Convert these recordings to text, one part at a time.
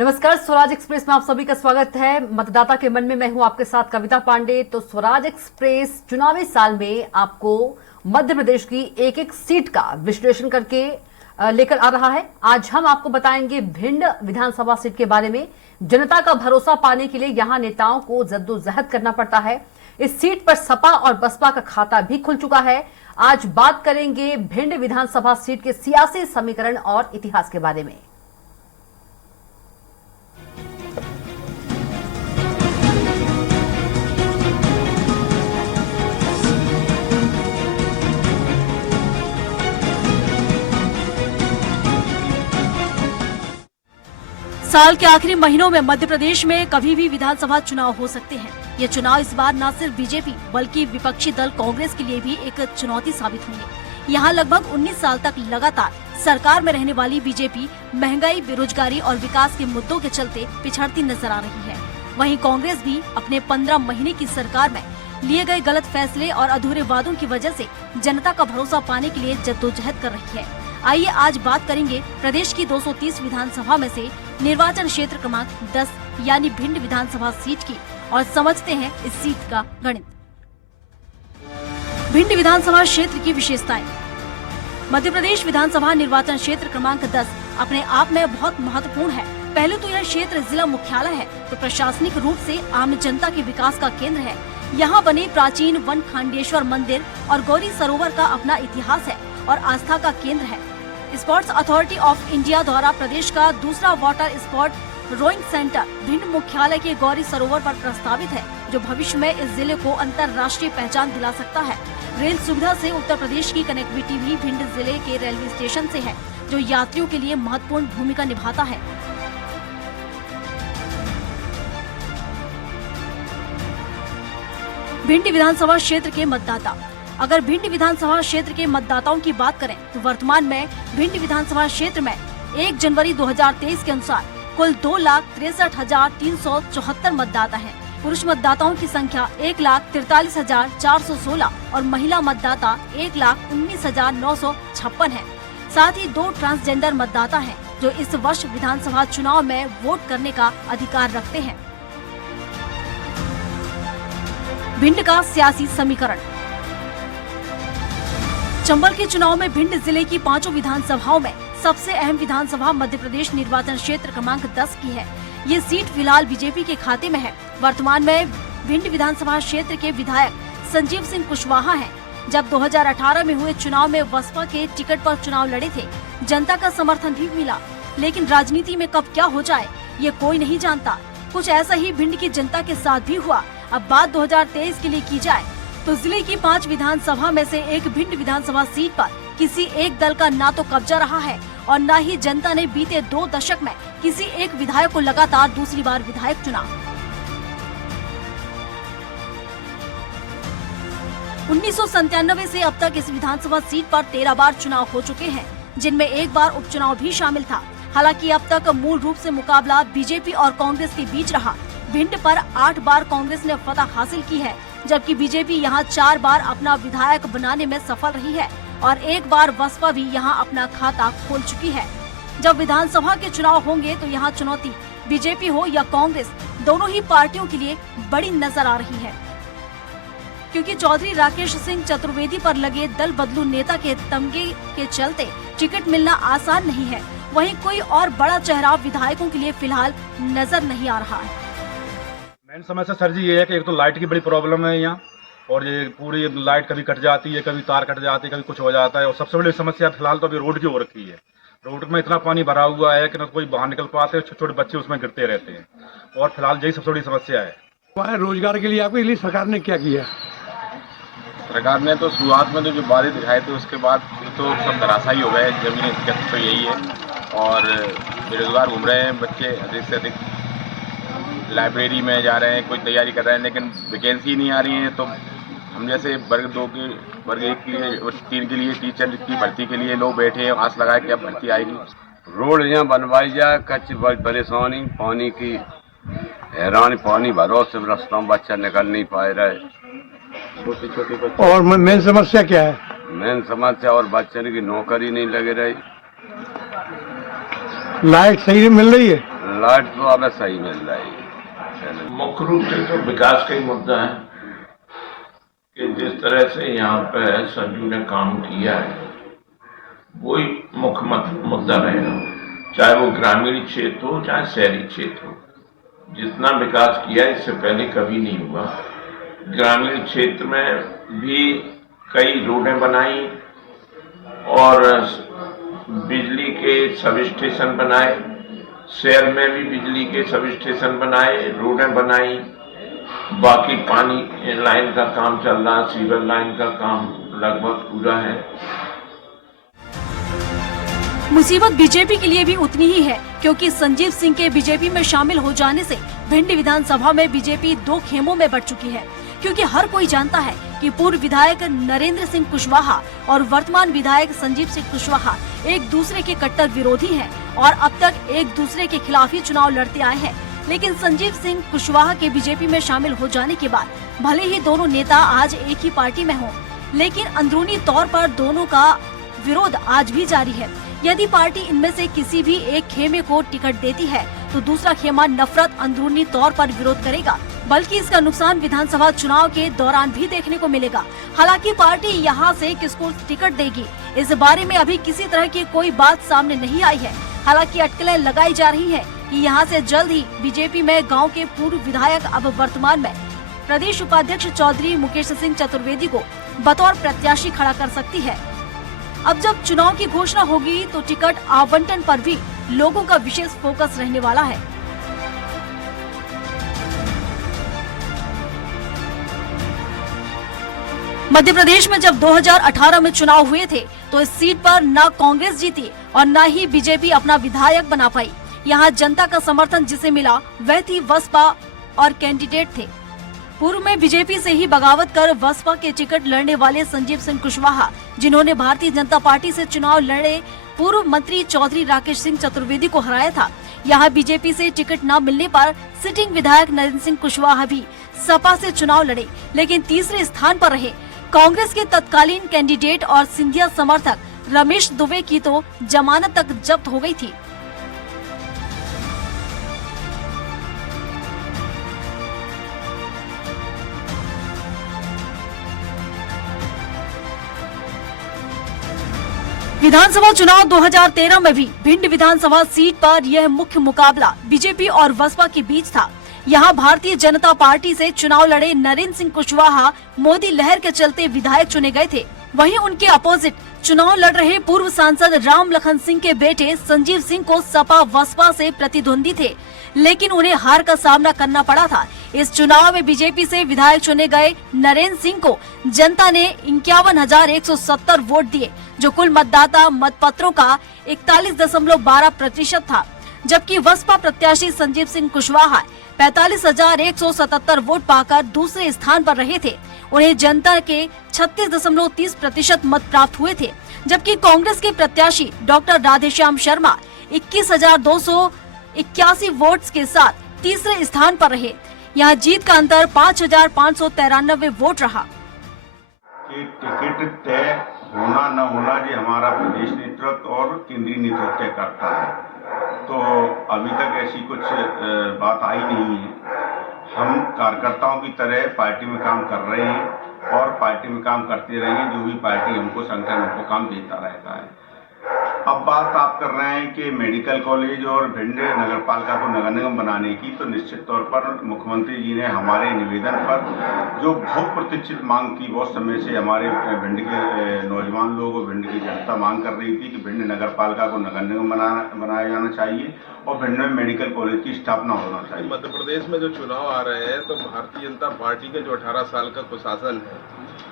नमस्कार, स्वराज एक्सप्रेस में आप सभी का स्वागत है। मतदाता के मन में मैं हूं आपके साथ कविता पांडे। तो स्वराज एक्सप्रेस चुनावी साल में आपको मध्य प्रदेश की एक एक सीट का विश्लेषण करके लेकर आ रहा है। आज हम आपको बताएंगे भिंड विधानसभा सीट के बारे में। जनता का भरोसा पाने के लिए यहां नेताओं को जद्दोजहद करना पड़ता है। इस सीट पर सपा और बसपा का खाता भी खुल चुका है। आज बात करेंगे भिंड विधानसभा सीट के सियासी समीकरण और इतिहास के बारे में। साल के आखिरी महीनों में मध्य प्रदेश में कभी भी विधानसभा चुनाव हो सकते हैं। ये चुनाव इस बार न सिर्फ बीजेपी बल्कि विपक्षी दल कांग्रेस के लिए भी एक चुनौती साबित होंगे। यहाँ लगभग 19 साल तक लगातार सरकार में रहने वाली बीजेपी महंगाई, बेरोजगारी और विकास के मुद्दों के चलते पिछड़ती नजर आ रही है। वहीं कांग्रेस भी अपने 15 महीने की सरकार में लिए गए गलत फैसले और अधूरे वादों की वजह से जनता का भरोसा पाने के लिए जद्दोजहद कर रही है। आइए आज बात करेंगे प्रदेश की 230 विधानसभा में से निर्वाचन क्षेत्र क्रमांक 10 यानी भिंड विधानसभा सीट की और समझते हैं इस सीट का गणित। भिंड विधानसभा क्षेत्र की विशेषताएं। मध्य प्रदेश विधानसभा निर्वाचन क्षेत्र क्रमांक 10 अपने आप में बहुत महत्वपूर्ण है। पहले तो यह क्षेत्र जिला मुख्यालय है, तो प्रशासनिक रूप से आम जनता के विकास का केंद्र है। यहाँ बने प्राचीन वन खांडेश्वर मंदिर और गौरी सरोवर का अपना इतिहास है और आस्था का केंद्र है। स्पोर्ट्स अथॉरिटी ऑफ इंडिया द्वारा प्रदेश का दूसरा water sport rowing centre Bhind मुख्यालय के गौरी सरोवर पर प्रस्तावित है, जो भविष्य में इस जिले को अंतर्राष्ट्रीय पहचान दिला सकता है। रेल सुविधा से उत्तर प्रदेश की कनेक्टिविटी भी भिंड जिले के रेलवे स्टेशन से है, जो यात्रियों के लिए महत्वपूर्ण भूमिका निभाता है। भिंड विधानसभा क्षेत्र के मतदाता। अगर भिंड विधानसभा क्षेत्र के मतदाताओं की बात करें तो वर्तमान में भिंड विधानसभा क्षेत्र में 1 जनवरी 2023 के अनुसार कुल 2,63,374 मतदाता हैं। पुरुष मतदाताओं की संख्या 1,43,416 और महिला मतदाता 1,19,956 है। साथ ही 2 ट्रांसजेंडर मतदाता हैं, जो इस वर्ष विधानसभा चुनाव में वोट करने का अधिकार रखते हैं। भिंड का सियासी समीकरण। चंबल के चुनाव में भिंड जिले की 5 विधानसभाओं में सबसे अहम विधानसभा मध्य प्रदेश निर्वाचन क्षेत्र क्रमांक 10 की है। ये सीट फिलहाल बीजेपी के खाते में है। वर्तमान में भिंड विधानसभा क्षेत्र के विधायक संजीव सिंह कुशवाहा हैं। जब 2018 में हुए चुनाव में बसपा के टिकट पर चुनाव लड़े थे, जनता का समर्थन भी मिला, लेकिन राजनीति में कब क्या हो जाए ये कोई नहीं जानता। कुछ ऐसा ही भिंड की जनता के साथ भी हुआ। अब बात 2023 के लिए की जाए तो जिले की 5 विधानसभा में से एक भिंड विधानसभा सीट पर किसी एक दल का ना तो कब्जा रहा है और न ही जनता ने बीते 2 दशक में किसी एक विधायक को लगातार दूसरी बार विधायक चुना। 1997 से अब तक इस विधानसभा सीट पर 13 बार चुनाव हो चुके हैं, जिनमें एक बार उपचुनाव भी शामिल था। हालांकि अब तक मूल रूप से मुकाबला बीजेपी और कांग्रेस के बीच रहा। भिंड पर 8 बार कांग्रेस ने फतह हासिल की है, जबकि बीजेपी यहां 4 बार अपना विधायक बनाने में सफल रही है और 1 बार बसपा भी यहां अपना खाता खोल चुकी है। जब विधानसभा के चुनाव होंगे तो यहां चुनौती बीजेपी हो या कांग्रेस, दोनों ही पार्टियों के लिए बड़ी नजर आ रही है, क्योंकि चौधरी राकेश सिंह चतुर्वेदी पर लगे दल बदलू नेता के तमगे के चलते टिकट मिलना आसान नहीं है। वहीं कोई और बड़ा चेहरा विधायकों के लिए फिलहाल नजर नहीं आ रहा है। मेन समस्या सर जी ये है कि एक तो लाइट की बड़ी प्रॉब्लम है यहाँ, और ये पूरी लाइट कभी कट जाती है, कभी तार कट जाती है, कभी कुछ हो जाता है। और सबसे बड़ी समस्या फिलहाल तो अभी रोड की हो रखी है। रोड में इतना पानी भरा हुआ है कि न कोई बाहर निकल पाते हैं, छोटे छोटे बच्चे उसमें गिरते रहते हैं, और फिलहाल यही सबसे बड़ी समस्या है। रोजगार के लिए आपके लिए सरकार ने क्या किया? सरकार ने तो शुरुआत में तो जो वादे दिखाए थे उसके बाद तो सब धराशायी हो गए। जमीन तो यही है, और बेरोजगार घूम रहे हैं बच्चे, अधिक से अधिक लाइब्रेरी में जा रहे हैं, कोई तैयारी कर रहे हैं, लेकिन वैकेंसी नहीं आ रही है। तो हम जैसे वर्ग 2 के, वर्ग 1 के लिए और 3 के लिए टीचर की भर्ती के लिए लोग बैठे हैं, आस लगाए कि अब भर्ती आएगी। रोड यहाँ बनवाई जाए, कच्ची बड़ी परेशानी, पानी की हैरानी, पानी भरो से रास्तों में बच्चा निकल नहीं पाए रहे, छोटे छोटे बच्चे। और मेन समस्या क्या है? मेन समस्या और बच्चों की नौकरी नहीं लगे रही। लाइट सही मिल रही है? लाइट तो अब सही मिल रही है। मुख्य रूप से तो विकास का ही मुद्दा है कि जिस तरह से यहाँ पे संजू ने काम किया है वही मुख्य मुद्दा रहेगा, चाहे वो ग्रामीण क्षेत्र हो चाहे शहरी क्षेत्र हो। जितना विकास किया इससे पहले कभी नहीं हुआ। ग्रामीण क्षेत्र में भी कई रोडें बनाई और बिजली के सब स्टेशन बनाए, शहर में भी बिजली के सब स्टेशन बनाए, रोडें बनाई। बाकी पानी लाइन का काम चल रहा, सीवर लाइन का काम लगभग पूरा है। मुसीबत बीजेपी के लिए भी उतनी ही है, क्योंकि संजीव सिंह के बीजेपी में शामिल हो जाने से भिंड विधानसभा में बीजेपी दो खेमों में बंट चुकी है। क्योंकि हर कोई जानता है कि पूर्व विधायक नरेंद्र सिंह कुशवाहा और वर्तमान विधायक संजीव सिंह कुशवाहा एक दूसरे के कट्टर विरोधी हैं और अब तक एक दूसरे के खिलाफ ही चुनाव लड़ते आए हैं। लेकिन संजीव सिंह कुशवाहा के बीजेपी में शामिल हो जाने के बाद भले ही दोनों नेता आज एक ही पार्टी में हों, लेकिन अंदरूनी तौर पर दोनों का विरोध आज भी जारी है। यदि पार्टी इनमें से किसी भी एक खेमे को टिकट देती है तो दूसरा खेमा नफरत अंदरूनी तौर पर विरोध करेगा, बल्कि इसका नुकसान विधानसभा चुनाव के दौरान भी देखने को मिलेगा। हालांकि पार्टी यहां से किसको टिकट देगी इस बारे में अभी किसी तरह की कोई बात सामने नहीं आई है। हालांकि अटकलें लगाई जा रही है कि यहां से जल्द ही बीजेपी में गांव के पूर्व विधायक अब वर्तमान में प्रदेश उपाध्यक्ष चौधरी मुकेश सिंह चतुर्वेदी को बतौर प्रत्याशी खड़ा कर सकती है। अब जब चुनाव की घोषणा होगी तो टिकट आवंटन पर भी लोगों का विशेष फोकस रहने वाला है। मध्य प्रदेश में जब 2018 में चुनाव हुए थे तो इस सीट पर न कांग्रेस जीती और न ही बीजेपी अपना विधायक बना पाई। यहाँ जनता का समर्थन जिसे मिला वह थी बसपा और कैंडिडेट थे। पूर्व में बीजेपी से ही बगावत कर बसपा के टिकट लड़ने वाले संजीव सिंह कुशवाहा, जिन्होंने भारतीय जनता पार्टी से चुनाव लड़े पूर्व मंत्री चौधरी राकेश सिंह चतुर्वेदी को हराया था। यहाँ बीजेपी से टिकट न मिलने पर सिटिंग विधायक नरेंद्र सिंह कुशवाहा भी सपा से चुनाव लड़े, लेकिन तीसरे स्थान पर रहे। कांग्रेस के तत्कालीन कैंडिडेट और सिंधिया समर्थक रमेश दुबे की तो जमानत तक जब्त हो गई थी। विधानसभा चुनाव 2013 में भी भिंड विधानसभा सीट पर यह मुख्य मुकाबला बीजेपी और बसपा के बीच था। यहाँ भारतीय जनता पार्टी से चुनाव लड़े नरेंद्र सिंह कुशवाहा मोदी लहर के चलते विधायक चुने गए थे। वहीं उनके अपोजिट चुनाव लड़ रहे पूर्व सांसद राम लखन सिंह के बेटे संजीव सिंह को सपा बसपा से प्रतिद्वंदी थे, लेकिन उन्हें हार का सामना करना पड़ा था। इस चुनाव में बीजेपी से विधायक चुने गए नरेंद्र सिंह को जनता ने 51,170 वोट दिए, जो कुल मतदाता मतपत्रों का 41.12% था। जबकि बसपा प्रत्याशी संजीव सिंह कुशवाहा 45,177 वोट पाकर दूसरे स्थान पर रहे थे। उन्हें जनता के 36.30% मत प्राप्त हुए थे। जबकि कांग्रेस के प्रत्याशी डॉक्टर राधेश्याम शर्मा 21,281 वोट्स के साथ तीसरे स्थान पर रहे। यहाँ जीत का अंतर 5,593 वोट रहा। टिकट तय होना न होना ये हमारा प्रदेश नेतृत्व और केंद्रीय नेतृत्व तय करता है, तो अभी तक ऐसी कुछ बात आई नहीं है। हम कार्यकर्ताओं की तरह पार्टी में काम कर रहे हैं और पार्टी में काम करते रहेंगे। जो भी पार्टी हमको संगठन हमको काम देता रहता है। अब बात आप कर रहे हैं कि मेडिकल कॉलेज और भिंड नगर पालिका को नगर निगम बनाने की, तो निश्चित तौर पर मुख्यमंत्री जी ने हमारे निवेदन पर जो बहुत प्रतीक्षित मांग की, बहुत समय से हमारे भिंड के नौजवान लोग और भिंड की जनता मांग कर रही थी कि भिंड नगर पालिका को नगर निगम बनाया जाना चाहिए और भिंड में मेडिकल कॉलेज की स्थापना होना चाहिए। मध्य प्रदेश में जो चुनाव आ रहे हैं तो भारतीय जनता पार्टी के जो 18 साल का कुशासन है,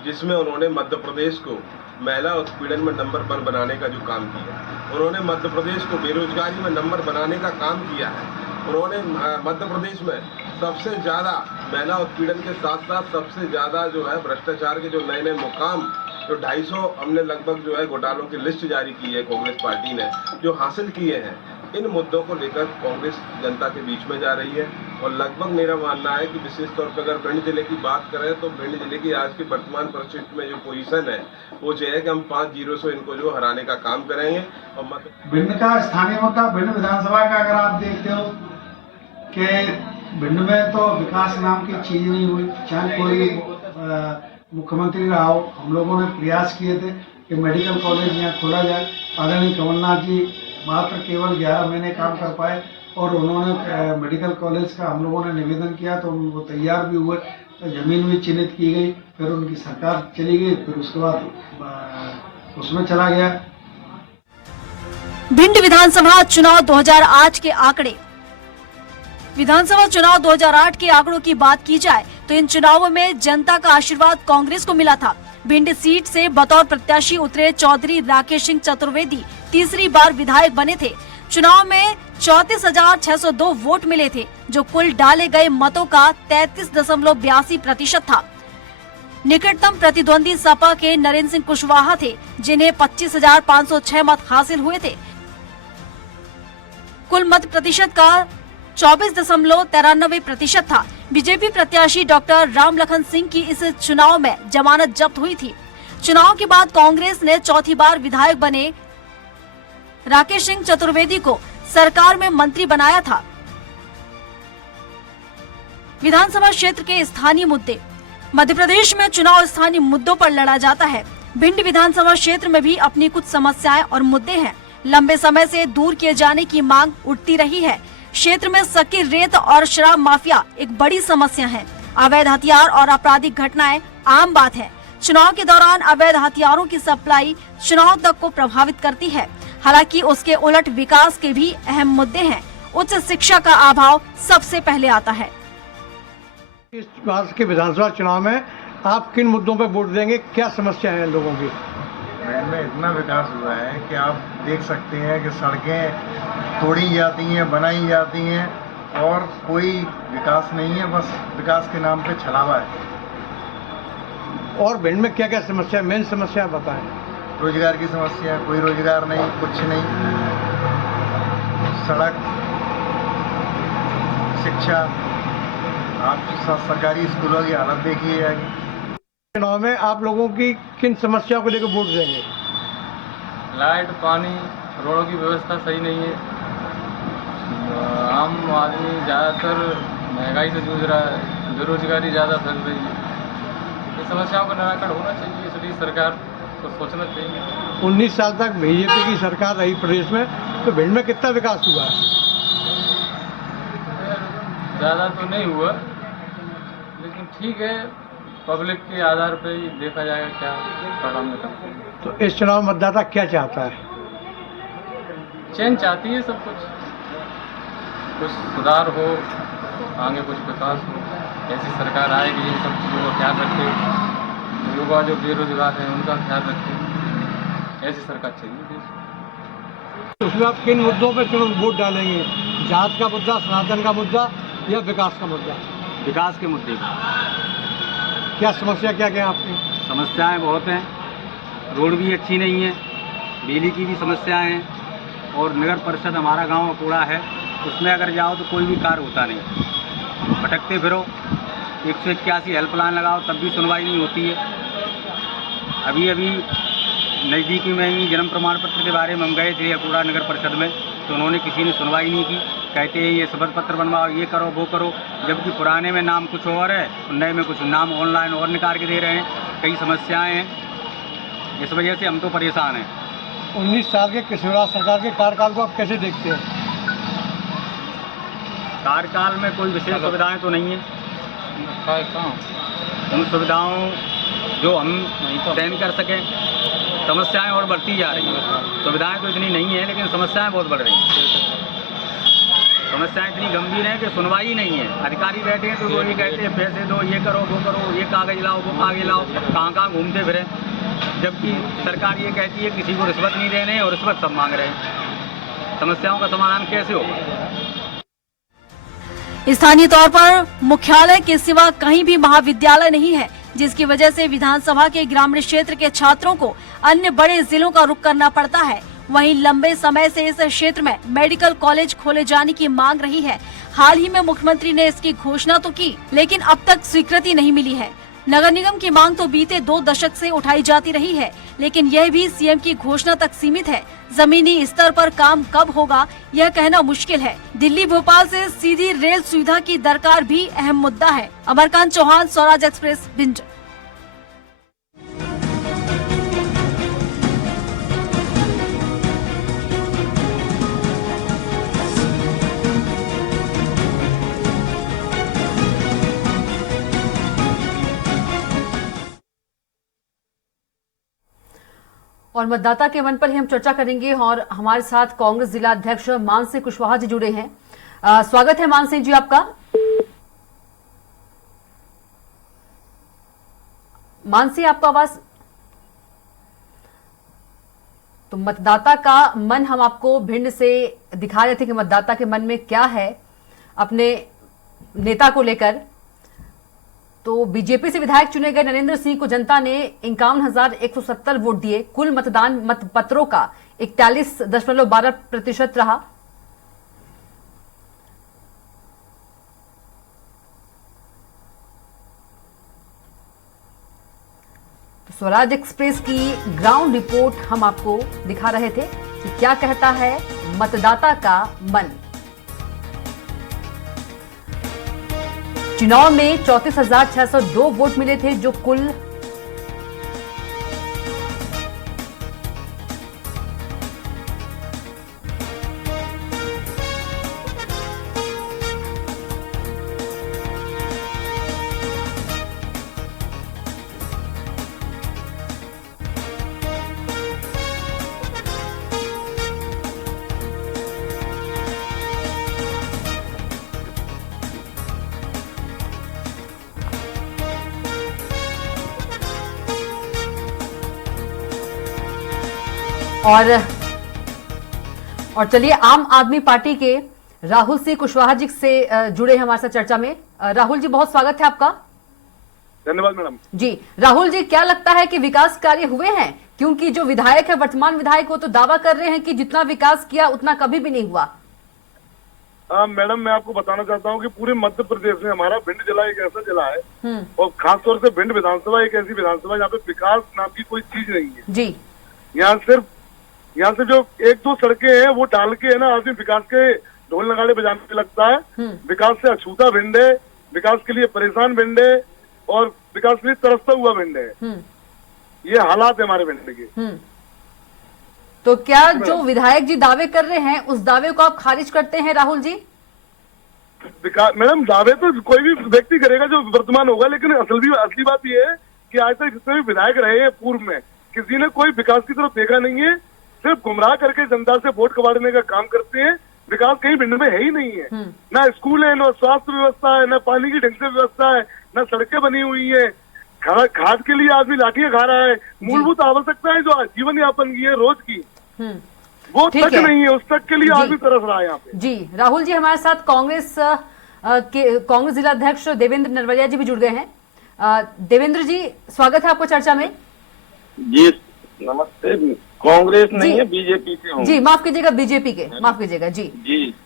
जिसमें उन्होंने मध्य प्रदेश को महिला उत्पीड़न में नंबर 1 बनाने का जो काम किया, उन्होंने मध्य प्रदेश को बेरोजगारी में नंबर बनाने का काम किया है। उन्होंने मध्य प्रदेश में सबसे ज़्यादा महिला उत्पीड़न के साथ साथ सबसे ज़्यादा जो है भ्रष्टाचार के जो नए नए मुकाम, जो 250 हमने लगभग जो है घोटालों की लिस्ट जारी की है कांग्रेस पार्टी ने, जो हासिल किए हैं। इन मुद्दों को लेकर कांग्रेस जनता के बीच में जा रही है और लगभग मेरा मानना है कि विशेष तौर पर अगर भिंड जिले की बात करें तो भिंड जिले की आज की वर्तमान परिस्थिति में जो पोजीशन है वो जो है कि हम 5-0 से इनको जो हराने का काम करेंगे। और भिंड का स्थानीय मुद्दा भिंड विधानसभा का अगर आप देखते हो कि भिंड में तो विकास नाम की चीज नहीं हुई, चाहे कोई मुख्यमंत्री रहा हो। हम लोगों ने प्रयास किए थे कि मेडिकल कॉलेज यहाँ खोला जाए। आदरणीय कमलनाथ जी मात्र केवल 11 महीने काम कर पाए और उन्होंने मेडिकल कॉलेज का हम लोगों ने निवेदन किया तो वो तैयार भी हुए, तो जमीन भी चिन्हित की गई, फिर उनकी सरकार चली गई, फिर उसके बाद उसमें चला गया। भिंड विधानसभा चुनाव 2008 के आंकड़े। विधानसभा चुनाव 2008 के आंकड़ों की बात की जाए तो इन चुनावों में जनता का आशीर्वाद कांग्रेस को मिला था। भिंड सीट से बतौर प्रत्याशी उतरे चौधरी राकेश सिंह चतुर्वेदी तीसरी बार विधायक बने थे। चुनाव में 34,602 वोट मिले थे, जो कुल डाले गए मतों का 33.82% था। निकटतम प्रतिद्वंदी सपा के नरेंद्र सिंह कुशवाहा थे, जिन्हें 25,506 मत हासिल हुए थे। कुल मत प्रतिशत का 24.93% था। बीजेपी प्रत्याशी डॉक्टर रामलखन सिंह की इस चुनाव में जमानत जब्त हुई थी। चुनाव के बाद कांग्रेस ने चौथी बार विधायक बने राकेश सिंह चतुर्वेदी को सरकार में मंत्री बनाया था। विधानसभा क्षेत्र के स्थानीय मुद्दे। मध्य प्रदेश में चुनाव स्थानीय मुद्दों पर लड़ा जाता है। भिंड विधानसभा क्षेत्र में भी अपनी कुछ समस्याएं और मुद्दे हैं। लंबे समय से दूर किए जाने की मांग उठती रही है। क्षेत्र में सकी रेत और शराब माफिया एक बड़ी समस्या है। अवैध हथियार और आपराधिक घटनाएं आम बात है। चुनाव के दौरान अवैध हथियारों की सप्लाई चुनाव तक को प्रभावित करती है। हालांकि उसके उलट विकास के भी अहम मुद्दे हैं। उच्च शिक्षा का अभाव सबसे पहले आता है। इस बार के विधानसभा चुनाव में आप किन मुद्दों पर वोट देंगे, क्या समस्या है लोगों की? में इतना विकास हुआ है कि आप देख सकते हैं कि सड़कें तोड़ी जाती हैं, बनाई जाती हैं और कोई विकास नहीं है, बस विकास के नाम पे छलावा है। और भिंड में क्या क्या समस्या, मेन समस्या बताएं। रोजगार की समस्या, कोई रोजगार नहीं, कुछ नहीं। सड़क, शिक्षा, आप सरकारी स्कूलों की हालत देखिए जाएगी। चुनाव में आप लोगों की किन समस्याओं को लेकर वोट देंगे? लाइट, पानी, रोडों की व्यवस्था सही नहीं है। आम आदमी ज़्यादातर महंगाई से जूझ रहा है, बेरोजगारी ज़्यादा फैल रही है। ये समस्याओं का निराकरण होना चाहिए, सभी सरकार को सोचना चाहिए। 19 साल तक बीजेपी की सरकार रही प्रदेश में, तो भिंड में कितना विकास हुआ है? ज़्यादा तो नहीं हुआ, लेकिन ठीक है, पब्लिक के आधार पे ही देखा जाएगा क्या परिणाम निकलते हैं। तो इस चुनाव में मतदाता क्या चाहता है? चेंज चाहती है सब कुछ सुधार हो, आगे कुछ विकास हो, ऐसी सरकार आए कि इन सब चीज़ों का ख्याल रखे, युवा जो बेरोजगार हैं उनका ख्याल रखे, ऐसी सरकार चाहिए देश। उसमें आप किन मुद्दों पर चुनाव वोट डालेंगे? जात का मुद्दा, सनातन का मुद्दा या विकास का मुद्दा? विकास के मुद्दे पर। क्या समस्या क्या क्या आपकी? समस्याएं बहुत हैं, रोड भी अच्छी नहीं है, बिजली की भी समस्याएं हैं और नगर परिषद हमारा गांव कूड़ा है, उसमें अगर जाओ तो कोई भी कार्य होता नहीं। भटकते फिरो, 181 हेल्पलाइन लगाओ तब भी सुनवाई नहीं होती है। अभी अभी नज़दीकी में ही जन्म प्रमाण पत्र के बारे में हम गए थे कूड़ा नगर परिषद में, तो उन्होंने किसी ने सुनवाई नहीं की। कहते हैं ये शपथ पत्र बनवाओ, ये करो वो करो, जबकि पुराने में नाम कुछ और है, नए में कुछ नाम ऑनलाइन और निकाल के दे रहे हैं। कई समस्याएं हैं, इस वजह से हम तो परेशान हैं। 19 साल के शिवराज सरकार के कार्यकाल को आप कैसे देखते हैं? कार्यकाल में कोई विशेष सुविधाएं तो नहीं है। उन सुविधाओं जो हम सहन कर सकें, समस्याएं और बढ़ती जा रही हैं। सुविधाएं तो इतनी नहीं है, लेकिन समस्याएं बहुत बढ़ रही हैं। समस्याएं इतनी गंभीर हैं कि सुनवाई नहीं है। अधिकारी बैठे हैं तो वो ये कहते हैं पैसे दो, ये करो वो करो, ये कागज लाओ वो कागज लाओ, कहाँ कहाँ घूमते फिरें, जबकि सरकार ये कहती है किसी को रिश्वत नहीं देने और रिश्वत सब मांग रहे हैं। समस्याओं का समाधान कैसे होगा? स्थानीय तौर पर मुख्यालय के सिवा कहीं भी महाविद्यालय नहीं है, जिसकी वजह से विधानसभा के ग्रामीण क्षेत्र के छात्रों को अन्य बड़े जिलों का रुख करना पड़ता है। वहीं लंबे समय से इस क्षेत्र में मेडिकल कॉलेज खोले जाने की मांग रही है। हाल ही में मुख्यमंत्री ने इसकी घोषणा तो की, लेकिन अब तक स्वीकृति नहीं मिली है। नगर निगम की मांग तो बीते 2 दशक से उठाई जाती रही है, लेकिन यह भी सीएम की घोषणा तक सीमित है। जमीनी स्तर पर काम कब होगा यह कहना मुश्किल है। दिल्ली भोपाल से सीधी रेल सुविधा की दरकार भी अहम मुद्दा है। अमरकांत चौहान, स्वराज एक्सप्रेस, भिंड। और मतदाता के मन पर ही हम चर्चा करेंगे और हमारे साथ कांग्रेस जिला अध्यक्ष मानसिंह कुशवाहा जी जुड़े हैं। स्वागत है मानसिंह जी आपका। मानसिंह आपका आवाज। तो मतदाता का मन हम आपको भिंड से दिखा रहे थे कि मतदाता के मन में क्या है अपने नेता को लेकर। तो बीजेपी से विधायक चुने गए नरेंद्र सिंह को जनता ने 51,170 वोट दिए। कुल मतदान मतपत्रों का 41.12% रहा। तो स्वराज एक्सप्रेस की ग्राउंड रिपोर्ट हम आपको दिखा रहे थे कि क्या कहता है मतदाता का मन। चुनाव में 34,602 वोट मिले थे, जो कुल और चलिए आम आदमी पार्टी के राहुल सिंह कुशवाहा जी से जुड़े हैं हमारे साथ चर्चा में। राहुल जी, बहुत स्वागत है आपका। धन्यवाद मैडम जी। राहुल जी, क्या लगता है कि विकास कार्य हुए हैं? क्योंकि जो विधायक है, वर्तमान विधायक, वो तो दावा कर रहे हैं कि जितना विकास किया उतना कभी भी नहीं हुआ। मैडम, मैं आपको बताना चाहता हूँ कि पूरे मध्य प्रदेश में हमारा भिंड जिला एक ऐसा जिला है और खासतौर से भिंड विधानसभा एक ऐसी विधानसभा जहाँ पे विकास नाम की कोई चीज नहीं है जी। यहाँ से जो 1-2 सड़कें हैं वो डाल के है ना, आदमी विकास के ढोल नगाड़े बजाने लगता है। विकास से अछूता भिंड है, विकास के लिए परेशान भिंड है और विकास के लिए तरसता हुआ भिंड है। ये हालात है हमारे भिंड के। तो क्या जो विधायक जी दावे कर रहे हैं उस दावे को आप खारिज करते हैं राहुल जी? मैडम, दावे तो कोई भी व्यक्ति करेगा जो वर्तमान होगा, लेकिन असली बात ये है कि आज तक जितने भी विधायक रहे हैं पूर्व में, किसी ने कोई विकास की तरफ देखा नहीं है। सिर्फ गुमराह करके जनता से वोट कबाड़ने का काम करते हैं। विकास कहीं भिंड में है ही नहीं है। ना स्कूल है, ना स्वास्थ्य व्यवस्था है, ना पानी की ढंग से व्यवस्था है, ना सड़कें बनी हुई है। खाद के लिए आदमी लाठियां खा रहा है। मूलभूत आवश्यकताएं जो जीवन यापन की है रोज की, वो तक नहीं है। उस तक के लिए आदमी तरस रहा है यहाँ पे। जी राहुल जी, हमारे साथ कांग्रेस जिला अध्यक्ष देवेंद्र नरवरिया जी भी जुड़ गए हैं। देवेंद्र जी, स्वागत है आपको चर्चा में। जी नमस्ते। कांग्रेस नहीं है, बीजेपी से हूँ। जी माफ कीजिएगा, बीजेपी के, माफ कीजिएगा। जी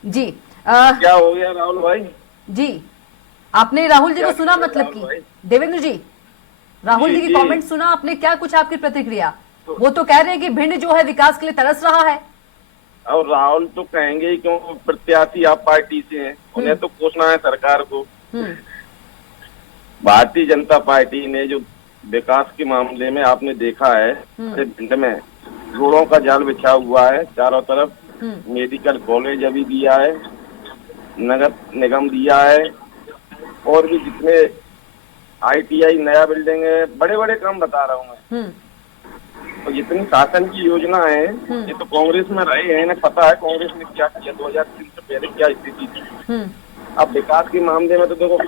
जी क्या हो गया राहुल भाई? जी, आपने राहुल जी को सुना, मतलब कि देवेंद्र जी राहुल जी की कमेंट सुना आपने? क्या कुछ आपकी प्रतिक्रिया? वो तो कह रहे हैं कि भिंड जो है विकास के लिए तरस रहा है। और राहुल तो कहेंगे ही क्यों, प्रत्याशी आप पार्टी से हैं, उन्हें तो पूछना है सरकार को। भारतीय जनता पार्टी ने जो विकास के मामले में आपने देखा है, भिंड में रोडों का जाल बिछा हुआ है चारों तरफ। मेडिकल कॉलेज अभी दिया है, नगर निगम दिया है, और भी जितने ITI नया बिल्डिंग है, बड़े बड़े काम बता रहा हूँ मैं। तो जितनी शासन की योजना है, ये तो कांग्रेस में रहे हैं, इन्हें पता है कांग्रेस ने क्या किया, 2003 से पहले क्या स्थिति थी। अब विकास के मामले में तो देखो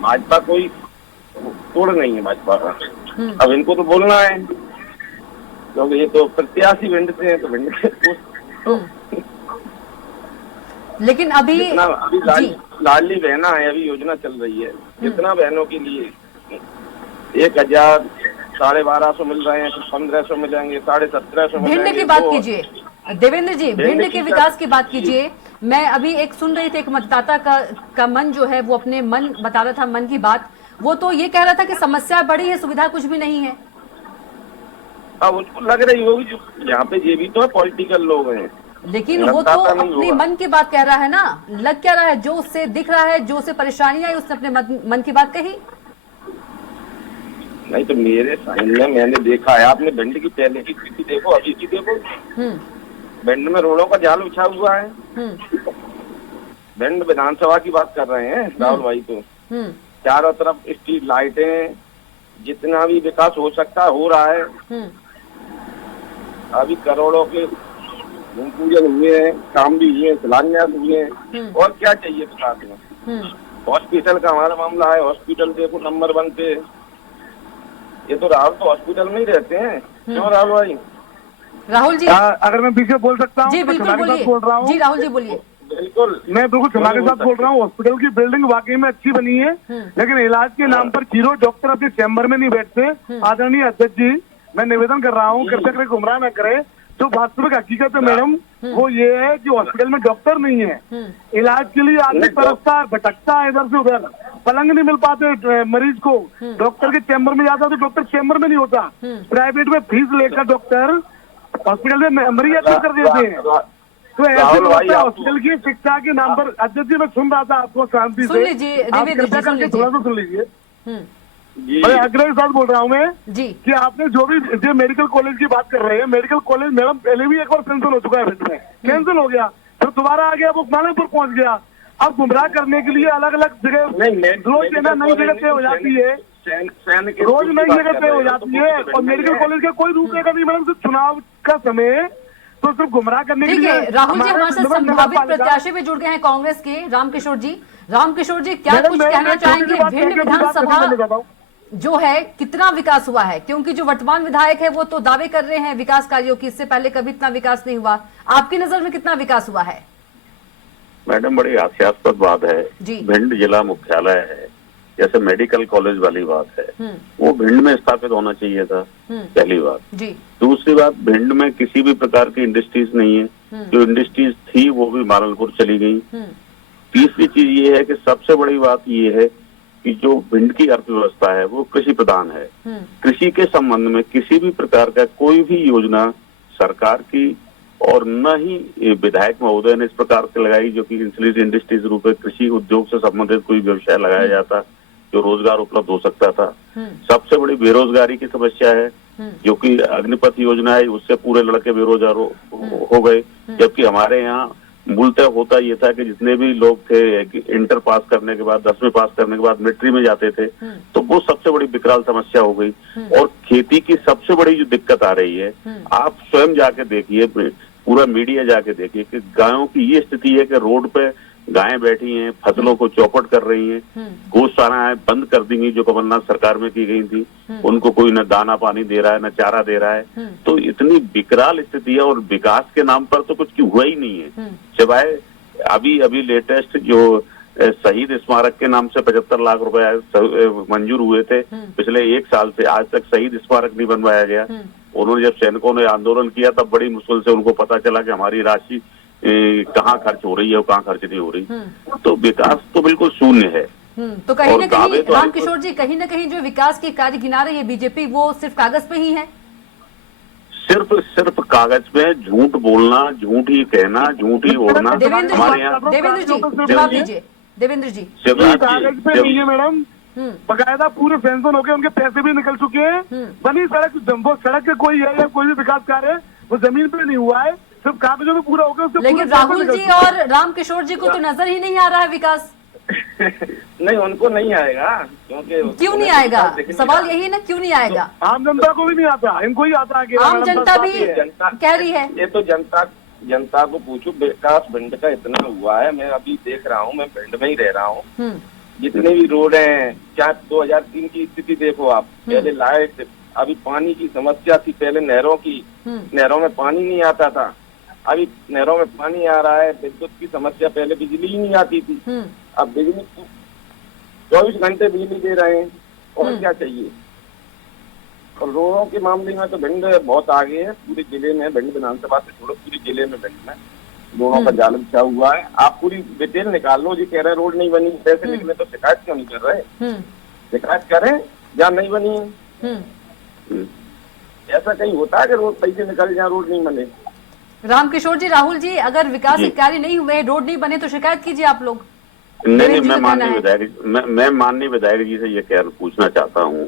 भाजपा कोई तोड़ नहीं है भाजपा का। अब इनको तो बोलना है, क्योंकि ये तो प्रत्याशी भिंड से हैं, तो भिंड के लेकिन अभी लाडली बहना है, अभी योजना चल रही है। कितना बहनों के लिए 1,000, 1250 मिल रहे हैं, 1500 मिलेंगे, 1750 मिलेंगे। भिंड की बात कीजिए देवेंद्र जी, भिंड के विकास की बात कीजिए। मैं अभी एक सुन रही थी, एक मतदाता का मन जो है वो अपने मन बता रहा था, मन की बात। वो तो ये कह रहा था कि समस्या बड़ी है, सुविधा कुछ भी नहीं है। अब उसको लग रही होगी, जो यहाँ पे ये भी तो पॉलिटिकल लोग हैं, लेकिन वो तो अपनी मन की बात कह रहा है ना। लग क्या रहा है, जो उससे दिख रहा है, जो उसे परेशानी आई, उसने अपने मन की बात कही। नहीं तो मेरे सामने मैंने देखा है, आपने भिंड की पहले की स्थिति देखो, अभी की देखो। भिंड में रोडों का जाल बिछा हुआ है। भिंड विधानसभा की बात कर रहे हैं राहुल भाई तो। चारों तरफ स्ट्रीट लाइटें, जितना भी विकास हो सकता है हो रहा है। अभी करोड़ों के भूमि पूजन हुए हैं, काम भी हुए, शिलान्यास हुए हैं, और क्या चाहिए विकास में। हॉस्पिटल का हमारा मामला है, हॉस्पिटल देखो नंबर 1 पे। ये तो राहुल तो हॉस्पिटल में ही रहते हैं, क्यों राहुल भाई? राहुल जी अगर मैं पीछे बोल सकता हूँ जी, तो बिल्कुल बोलिए। बोल रहा हूँ। जी राहुल जी बोलिए। बिल्कुल, मैं बिल्कुल क्षमा के साथ बोल रहा हूँ। हॉस्पिटल की बिल्डिंग वाकई में अच्छी बनी है, लेकिन इलाज के नाम पर 0 डॉक्टर अपने चैम्बर में नहीं बैठते। आदरणीय अध्यक्ष जी, मैं निवेदन कर रहा हूँ, कृपया करके गुमराह न करें। जो वास्तविक हकीकत है मैडम, वो ये है कि हॉस्पिटल में डॉक्टर नहीं है। इलाज के लिए आदमी तरसता है, भटकता है इधर से उधर, पलंग नहीं मिल पाते मरीज को। डॉक्टर के चैम्बर में जाता तो डॉक्टर चैम्बर में नहीं होता। प्राइवेट में फीस लेकर डॉक्टर हॉस्पिटल में मरीज एडमिट कर देते हैं। तो ऐसे हॉस्पिटल की शिक्षा के नाम पर, अध्यक्ष जी मैं सुन रहा था आपको शांति से, आप कृपया करके थोड़ा सा सुन लीजिए। मैं आग्रह के साथ बोल रहा हूँ मैं जी कि आपने जो भी जो मेडिकल कॉलेज की बात कर रहे हैं, मेडिकल कॉलेज मैडम पहले भी एक बार कैंसिल हो चुका है, भिंड में कैंसिल हो गया, फिर दोबारा आ गया, वो नागपुर पहुंच गया। अब गुमराह करने के लिए अलग अलग जगह रोज नई जगह तय हो जाती है, रोज नई जगह तय हो जाती है, और मेडिकल कॉलेज का कोई रूपरेखा नहीं मैडम। सिर्फ चुनाव का समय तो सिर्फ गुमराह करने के लिए। राहुल जी हमारे साथ संभावित प्रत्याशी भी जुड़ गए हैं कांग्रेस के, रामकिशोर जी। रामकिशोर जी क्या कुछ कहना चाहेंगे? भिंड विधानसभा जो है कितना विकास हुआ है? क्योंकि जो वर्तमान विधायक है वो तो दावे कर रहे हैं विकास कार्यों की, इससे पहले कभी इतना विकास नहीं हुआ। आपकी नजर में कितना विकास हुआ है? मैडम बड़ी हास्यास्पद बात है, भिंड जिला मुख्यालय है, जैसे मेडिकल कॉलेज वाली बात है, वो भिंड में स्थापित होना चाहिए था, पहली बात। दूसरी बात, भिंड में किसी भी प्रकार की इंडस्ट्रीज नहीं है, जो इंडस्ट्रीज थी वो भी मारलपुर चली गई। तीसरी चीज ये है कि सबसे बड़ी बात ये है कि जो भिंड की अर्थव्यवस्था है वो कृषि प्रधान है। कृषि के संबंध में किसी भी प्रकार का कोई भी योजना सरकार की और न ही विधायक महोदय ने इस प्रकार से लगाई जो कि इंडस्ट्रीज रूप में कृषि उद्योग से संबंधित कोई व्यवसाय लगाया जाता जो रोजगार उपलब्ध हो सकता था। सबसे बड़ी बेरोजगारी की समस्या है, जो कि अग्निपथ योजना है, उससे पूरे लड़के बेरोजगार हो गए। जबकि हमारे यहाँ मूलतः होता ये था कि जितने भी लोग थे इंटर पास करने के बाद, 10वीं पास करने के बाद मिलिट्री में जाते थे, तो वो सबसे बड़ी विकराल समस्या हो गई। और खेती की सबसे बड़ी जो दिक्कत आ रही है, आप स्वयं जाके देखिए, पूरा मीडिया जाके देखिए कि गायों की ये स्थिति है कि रोड पे गायें बैठी हैं, फसलों को चौपट कर रही हैं, गौशालाएं बंद कर दी गई जो कमलनाथ सरकार में की गई थी, उनको कोई न दाना पानी दे रहा है न चारा दे रहा है। तो इतनी विकराल स्थिति है, और विकास के नाम पर तो कुछ हुआ ही नहीं है, सिवाय अभी लेटेस्ट जो शहीद स्मारक के नाम से 75 लाख रुपए मंजूर हुए थे पिछले 1 साल से, आज तक शहीद स्मारक नहीं बनवाया गया। उन्होंने जब सैनिकों ने आंदोलन किया तब बड़ी मुश्किल से उनको पता चला कि हमारी राशि कहाँ खर्च हो रही है और कहाँ खर्च नहीं हो रही। तो विकास तो बिल्कुल शून्य है। तो कहीं न कहीं रामकिशोर जी, कहीं न कहीं जो विकास के कार्य गिना रही है बीजेपी, वो सिर्फ कागज पे ही है। सिर्फ कागज पे झूठ बोलना, झूठ ही कहना, झूठ ही ओढ़ना। हमारे यहाँ देवेंद्र जी जवाब दीजिए। देवेंद्र जी कागज पे नहीं है मैडम, बकायदा पूरे फैंसन हो गए, उनके पैसे भी निकल चुके हैं। बनी सड़क, जम्बो सड़क के कोई है या कोई भी विकास कार्य वो जमीन पे नहीं हुआ है, सिर्फ कागजों में पूरा हो गया। लेकिन राहुल जी और रामकिशोर जी को तो नजर ही नहीं आ रहा है विकास। नहीं, उनको नहीं आएगा, क्योंकि क्यों नहीं आएगा? सवाल यही है ना, क्यों नहीं आएगा? आम जनता को भी नहीं आता, इनको ही आता है। आम जनता भी कह रही है। ये तो जनता को पूछो, विकास भिंड का इतना हुआ है, मैं अभी देख रहा हूँ, मैं भिंड में ही रह रहा हूँ। जितने भी रोड हैं, चाहे 2003 की स्थिति देखो आप, पहले लाइट, अभी पानी की समस्या थी, पहले नहरों में पानी नहीं आता था, अभी नहरों में पानी आ रहा है। विद्युत की समस्या, पहले बिजली ही नहीं आती थी, अब बिजली 24 घंटे बिजली दे रहे हैं, और क्या चाहिए। और रोडों के मामले में तो भिंड बहुत आगे है, पूरे जिले में, भिंड विधानसभा से छोड़ो पूरे जिले में भिंड में रोडों का जाल बिछा हुआ है। आप पूरी डिटेल निकाल लो, जी कह रहे रोड नहीं बनी, पैसे निकले तो शिकायत क्यों नहीं कर रहे? शिकायत करें या नहीं बनी है। ऐसा कहीं होता है कि रोड पैसे निकल जाए, रोड नहीं बने। रामकिशोर जी, राहुल जी, अगर विकास के कार्य नहीं हुए, रोड नहीं बने तो शिकायत कीजिए आप लोग। नहीं, मैं माननीय विधायक जी से ये पूछना चाहता हूँ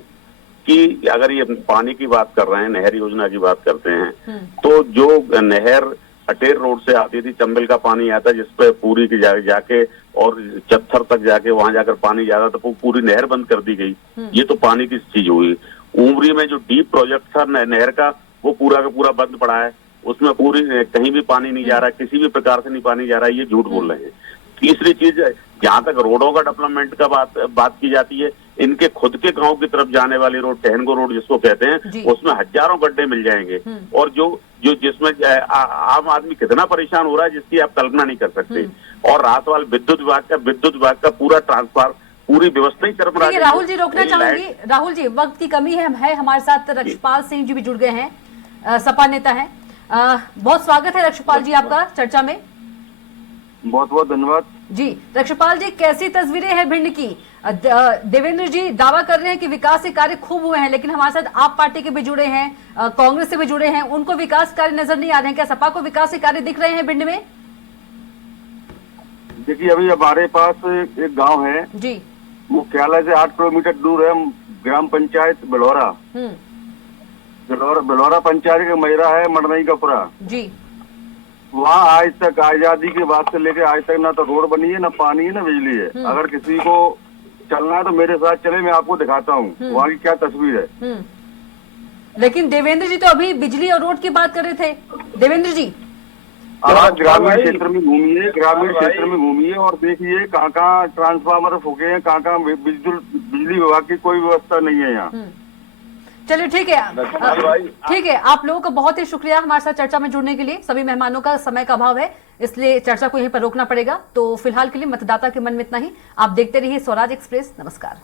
कि अगर ये पानी की बात कर रहे हैं, नहर योजना की बात करते हैं, तो जो नहर अटेर रोड से आती थी, चंबल का पानी आता जिसपे पूरी की जाके और चत्थर तक जाके वहां जाकर पानी जाता था, तो पूरी नहर बंद कर दी गई। ये तो पानी की चीज हुई। उमरी में जो डीप प्रोजेक्ट था नहर का, वो पूरा का पूरा बंद पड़ा है, उसमें पूरी कहीं भी पानी नहीं जा रहा, किसी भी प्रकार से नहीं पानी जा रहा है, ये झूठ बोल रहे हैं। तीसरी चीज, जहां तक रोडों का डेवलपमेंट का बात की जाती है, इनके खुद के गांव की तरफ जाने वाली रोड, टहनगो रोड जिसको कहते हैं, उसमें हजारों गड्ढे मिल जाएंगे, और जो जिसमें आम आदमी कितना परेशान हो रहा है जिसकी आप कल्पना नहीं कर सकते। और रातवाल विद्युत विभाग का पूरा ट्रांसफार, पूरी व्यवस्था ही चरम रही है। राहुल जी, रोकना चाहूंगी। राहुल जी, वक्त की कमी है हमारे साथ रक्षपाल सिंह जी भी जुड़ गए हैं, सपा नेता है। बहुत स्वागत है रक्षपाल जी आपका चर्चा में। बहुत बहुत धन्यवाद जी। रक्षपाल जी, कैसी तस्वीरें हैं भिंड की? देवेंद्र जी दावा कर रहे हैं कि विकास के कार्य खूब हुए हैं, लेकिन हमारे साथ आप पार्टी के भी जुड़े हैं, कांग्रेस से भी जुड़े हैं, उनको विकास कार्य नजर नहीं आ रहे हैं। क्या सपा को विकास के कार्य दिख रहे हैं भिंड में? देखिए, अभी हमारे पास एक गांव है जी, मुख्यालय से 8 किलोमीटर दूर है, ग्राम पंचायत बेलौरा। बेलौरा पंचायत का मैरा है मडनई का पुरा जी। वहाँ आज तक आजादी के बाद से लेके आज तक ना तो रोड बनी है, ना पानी है, ना बिजली है। अगर किसी को चलना है तो मेरे साथ चले, मैं आपको दिखाता हूँ वहाँ की क्या तस्वीर है। लेकिन देवेंद्र जी तो अभी बिजली और रोड की बात कर रहे थे। देवेंद्र जी, आप ग्रामीण क्षेत्र में घूमिए और देखिए कहाँ कहाँ ट्रांसफार्मर फूके हैं, कहाँ कहाँ बिजली विभाग की कोई व्यवस्था नहीं है यहाँ। चलिए ठीक है, आप लोगों का बहुत ही शुक्रिया हमारे साथ चर्चा में जुड़ने के लिए। सभी मेहमानों का समय का अभाव है, इसलिए चर्चा को यहीं पर रोकना पड़ेगा। तो फिलहाल के लिए मतदाता के मन में इतना ही। आप देखते रहिए स्वराज एक्सप्रेस। नमस्कार।